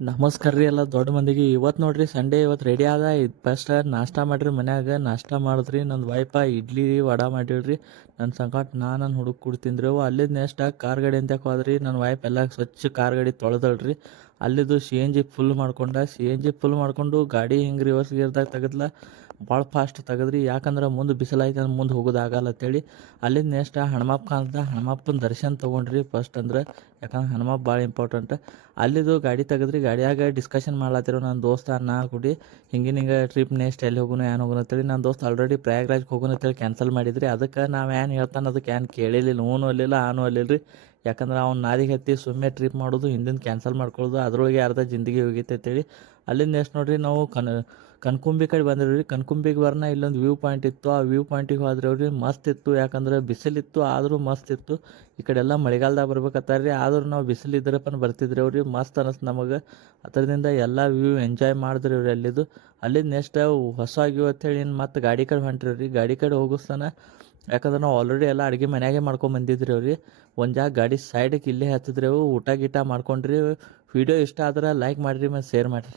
ನಮಸ್ಕಾರ ರೀ ಎಲ್ಲ ದೊಡ್ಡ ಮಂದಿಗೆ. ಇವತ್ತು ನೋಡ್ರಿ ಸಂಡೇ, ಇವತ್ತು ರೆಡಿ ಆದ. ಫಸ್ಟ್ ನಾಷ್ಟ ಮಾಡಿರಿ ಮನ್ಯಾಗ. ನಾಷ್ಟ ಮಾಡಿದ್ರಿ ನನ್ನ ವೈಫ ಇಡ್ಲಿ ವಡಾ ಮಾಡಿಳ್ರಿ. ನನ್ನ ಸಂಗಟ ನನ್ನ ಹುಡುಗ ಕುಡ್ತಿಂದ್ರಿ. ಅಲ್ಲಿದ್ದು ನೆಕ್ಸ್ಟ್ ಕಾರ್ ಗಾಡಿ ಅಂತ ಹೋದ್ರಿ. ನನ್ನ ವೈಫ್ ಎಲ್ಲ ಸ್ವಚ್ಛ ಕಾರ್ ಗಾಡಿ ತೊಳೆದಳ್ರಿ. ಅಲ್ಲಿದ್ದು ಸಿ ಎನ್ ಜಿ ಫುಲ್ ಮಾಡ್ಕೊಂಡು ಗಾಡಿ ಹಿಂಗೆ ರಿವರ್ಸ್ ಗೇರ್ದಾಗ ತೆಗೆದ್ಲ. ಭಾಳ ಫಾಸ್ಟ್ ತೆಗೆದ್ರಿ. ಯಾಕಂದ್ರೆ ಮುಂದೆ ಬಿಸಿಲೈತೆ ಅಂದ್ರೆ ಮುಂದೆ ಹೋಗೋದಾಗಲ್ಲ ಅಂತೇಳಿ. ಅಲ್ಲಿಂದ ನೆಕ್ಸ್ಟ್ ಹನುಮಪ್ಪ ಕಾಣ್ದ, ಹನುಮಪ್ಪನ ದರ್ಶನ ತೊಗೊಂಡ್ರಿ ಫಸ್ಟ್. ಅಂದ್ರೆ ಯಾಕಂದ್ರೆ ಹನುಮಪ್ಪ ಭಾಳ ಇಂಪಾರ್ಟೆಂಟ್. ಅಲ್ಲಿದ್ದು ಗಾಡಿ ತೆಗೆದ್ರಿ. ಗಾಡಿಯಾಗ ಡಿಸ್ಕಷನ್ ಮಾಡ್ಲತ್ತಿರೋ ನನ್ನ ದೋಸ್ತ ನಾ ಕೂಡಿ ಹಿಂಗೆ ಟ್ರಿಪ್ ನೆಕ್ಸ್ಟ್ ಎಲ್ಲಿ ಹೋಗೋಣ ಏನು ಹೋಗೋಣ ಅಂತೇಳಿ. ನನ್ನ ದೋಸ್ತ ಆಲ್ರೆಡಿ ಪ್ರಯಾಗ್ರಾಜ್ಗೆ ಹೋಗೋಣ ಅಂತೇಳಿ ಕ್ಯಾನ್ಸಲ್ ಮಾಡಿದ್ರಿ. ಅದಕ್ಕೆ ನಾವು ಏನು ಹೇಳ್ತಾನೆ ಅದಕ್ಕೆ ಏನು ಕೇಳಿಲ್ಲ. ಹ್ಞೂ ಅಲ್ಲಿಲ್ಲ ಆನು ಅಲ್ಲಿಲ್ಲ ರೀ. ಯಾಕಂದ್ರೆ ಅವ್ನು ನಾದಿಗೆ ಹತ್ತಿ ಸುಮ್ಮನೆ ಟ್ರಿಪ್ ಮಾಡೋದು, ಹಿಂದಿನ ಕ್ಯಾನ್ಸಲ್ ಮಾಡ್ಕೊಳ್ಳೋದು, ಅದರೊಳಗೆ ಅರ್ಧ ಜಿಂದಗಿ ಹೋಗಿತ್ತು ಅಂತೇಳಿ. ಅಲ್ಲಿಂದ ನೆಕ್ಸ್ಟ್ ನೋಡ್ರಿ ನಾವು ಕನ್ಕುಂಬಿ ಕಡೆ ಬಂದಿವ್ರಿ. ಕನ್ಕುಂಬಿಗೆ ಬರ್ನ ಇಲ್ಲೊಂದು ವ್ಯೂ ಪಾಯಿಂಟ್ ಇತ್ತು. ಆ ವ್ಯೂ ಪಾಯಿಂಟಿಗೆ ಹೋದ್ರಿ. ಮಸ್ತ್ ಇತ್ತು. ಯಾಕಂದ್ರೆ ಬಿಸಿಲಿತ್ತು ಆದರೂ ಮಸ್ತ್ ಇತ್ತು. ಈ ಕಡೆ ಎಲ್ಲ ಮಳೆಗಾಲದಾಗ ಬರ್ಬೇಕತ್ತಾರ್ರಿ. ಆದರೂ ನಾವು ಬಿಸಿಲಿದ್ರಪ್ಪನ ಬರ್ತಿದ್ರಿ ಅವ್ರಿ. ಮಸ್ತ್ ಅನಿಸ್ತು ನಮಗೆ. ಅದರಿಂದ ಎಲ್ಲ ವ್ಯೂ ಎಂಜಾಯ್ ಮಾಡಿದ್ರಿ ಅವ್ರಿ ಅಲ್ಲಿದ್ದು. ಅಲ್ಲಿಂದ ನೆಕ್ಸ್ಟ್ ಹೊಸ ವ್ಯೂ ಅಂತೇಳಿ ಮತ್ತೆ ಗಾಡಿ ಕಡೆ ಹೊಂಟ್ರಿ. ಗಾಡಿ ಕಡೆ ಹೋಗಿಸ್ತಾನ. ಯಾಕಂದ್ರೆ ನಾವು ಆಲ್ರೆಡಿ ಎಲ್ಲ ಅಡುಗೆ ಮನ್ಯಾಗೆ ಮಾಡ್ಕೊಂಬಂದಿದ್ರಿ ಅವ್ರಿ. ಒಂದು ಜಾಗ ಗಾಡಿ ಸೈಡಿಗೆ ಇಲ್ಲೇ ಹತ್ತಿದ್ರಿ. ಊಟ ಗೀಟ ಮಾಡ್ಕೊಂಡ್ರಿ. ವಿಡಿಯೋ ಇಷ್ಟ ಆದ್ರೆ ಲೈಕ್ ಮಾಡಿರಿ ಮತ್ತು ಶೇರ್ ಮಾಡಿರಿ.